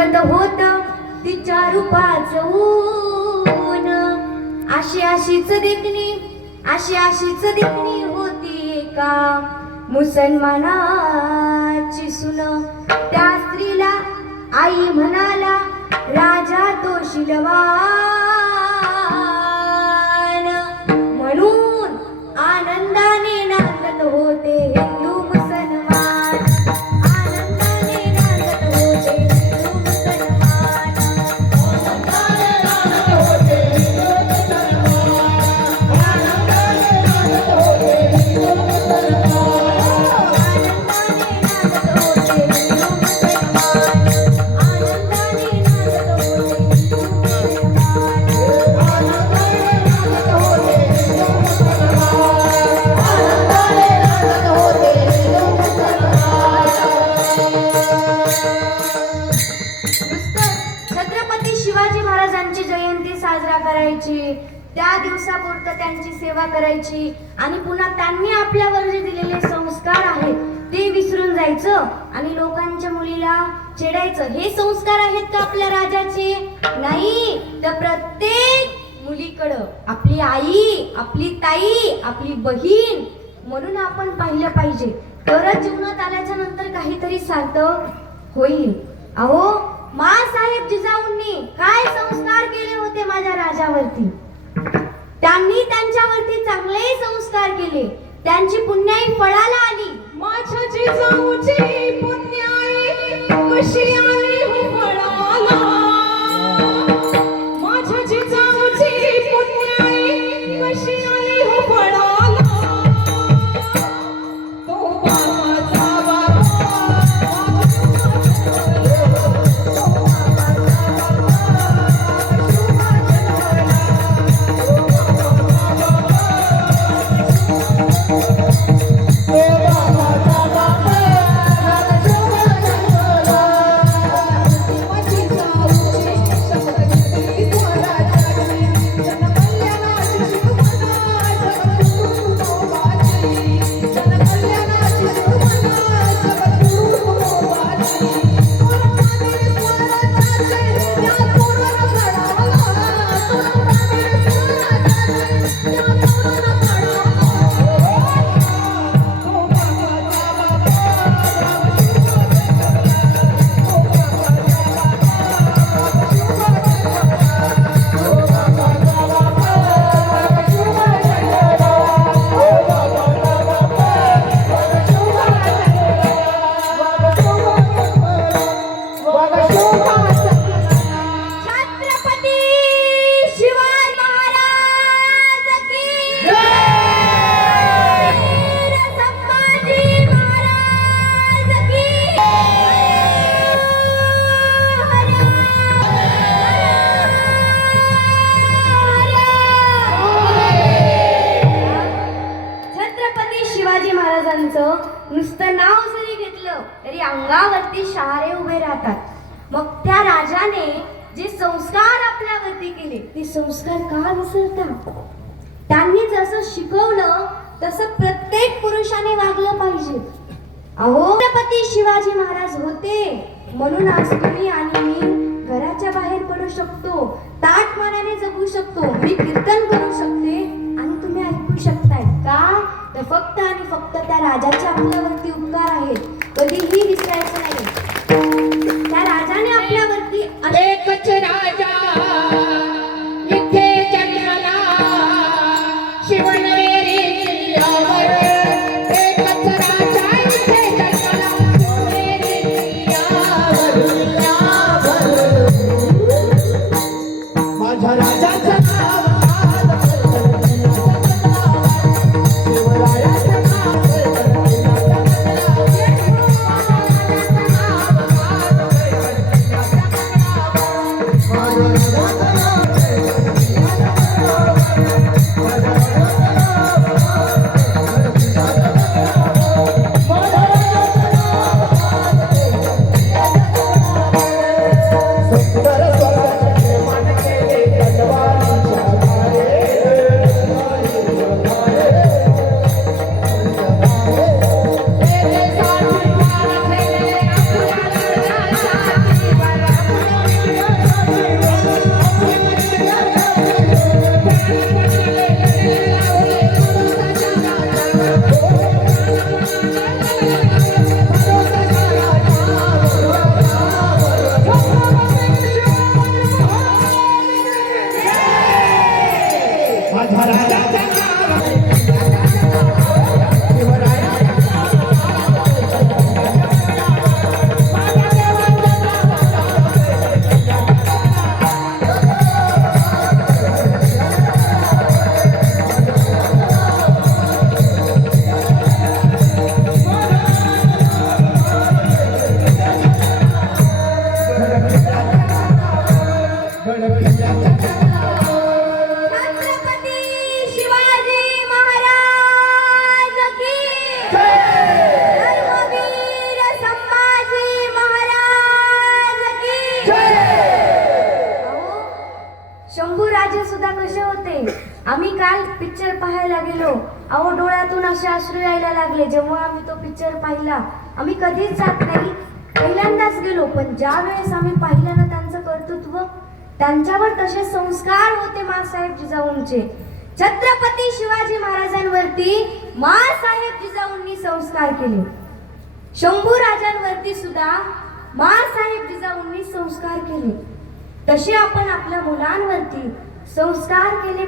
सांगत होत तिच्या रूपाच ऊन. अशी अशीच देखणी अशी अशीच देखणी होती का मुसलमानाची सुन. त्या स्त्रीला आई म्हणाला राजा तो शिलवा शिवाजी महाराजांची जयंती साजरा करायची. त्या दिवसापुरतं त्यांची सेवा करायची आणि पुन्हा त्यांनी आपल्यावर जे दिलेले संस्कार आहेत ते विसरून जायचं आणि लोकांच्या मुलीला चेडायचं हे संस्कार आहेत का आपल्या राजाचे? नाही. तर प्रत्येक मुलीकडं आपली आई आपली ताई आपली बहीण म्हणून आपण पाहिलं पाहिजे. तरच जीवनात आल्याच्यानंतर काहीतरी सार्थक होईल. अहो मासाहेब जिजाऊंनी काय संस्कार केले होते माझ्या राजावरती? त्यांनी त्यांच्यावरती चांगले संस्कार केले. त्यांची पुण्याई फळाला आली. माझ्या जिजाऊची पुण्याई नुसतं नाव जरी घेतलं तरी अंगावरती शहारे उभे राहतात. मग त्या राजाने जे संस्कार आपल्यावरती केले ते संस्कार का विसरता? त्यांनी जसं शिकवलं तसं प्रत्येक पुरुषाने वागलं पाहिजे. अहो छत्रपती शिवाजी महाराज होते. म्हणून आज तुम्ही आणि मी घराच्या बाहेर पडू शकतो ताट मानाने जगू शकतो. मी कीर्तन करू शकते. तर फक्त आणि फक्त त्या राजाचे आपल्यावरती उपकार आहेत. कधीही विसरायचं नाही. त्या राजाने आपल्यावरती एकच राजा इथे शिवनेरी किल्ल्यावर माझे कसे होते. आम्ही काल पिक्चर पाहायला गेलो. अहो डोळ्यातून असे अश्रू यायला लागले. जेव्हा आम्ही तो पिक्चर पाहिला आम्ही कधीच जात नाही. पहिल्यांदाच गेलो पण ज्या वेळेस आम्ही पाहिलं ना त्यांचं कर्तृत्व त्यांच्यावर तसे संस्कार होते मासाहेब जिजाऊंचे. छत्रपती शिवाजी महाराजांवरती मासाहेब जिजाऊंनी संस्कार केले. शंभू राजांवरती सुद्धा मासाहेब जिजाऊंनी संस्कार केले. तसे आपण आपल्या मुलांवरती संस्कार केले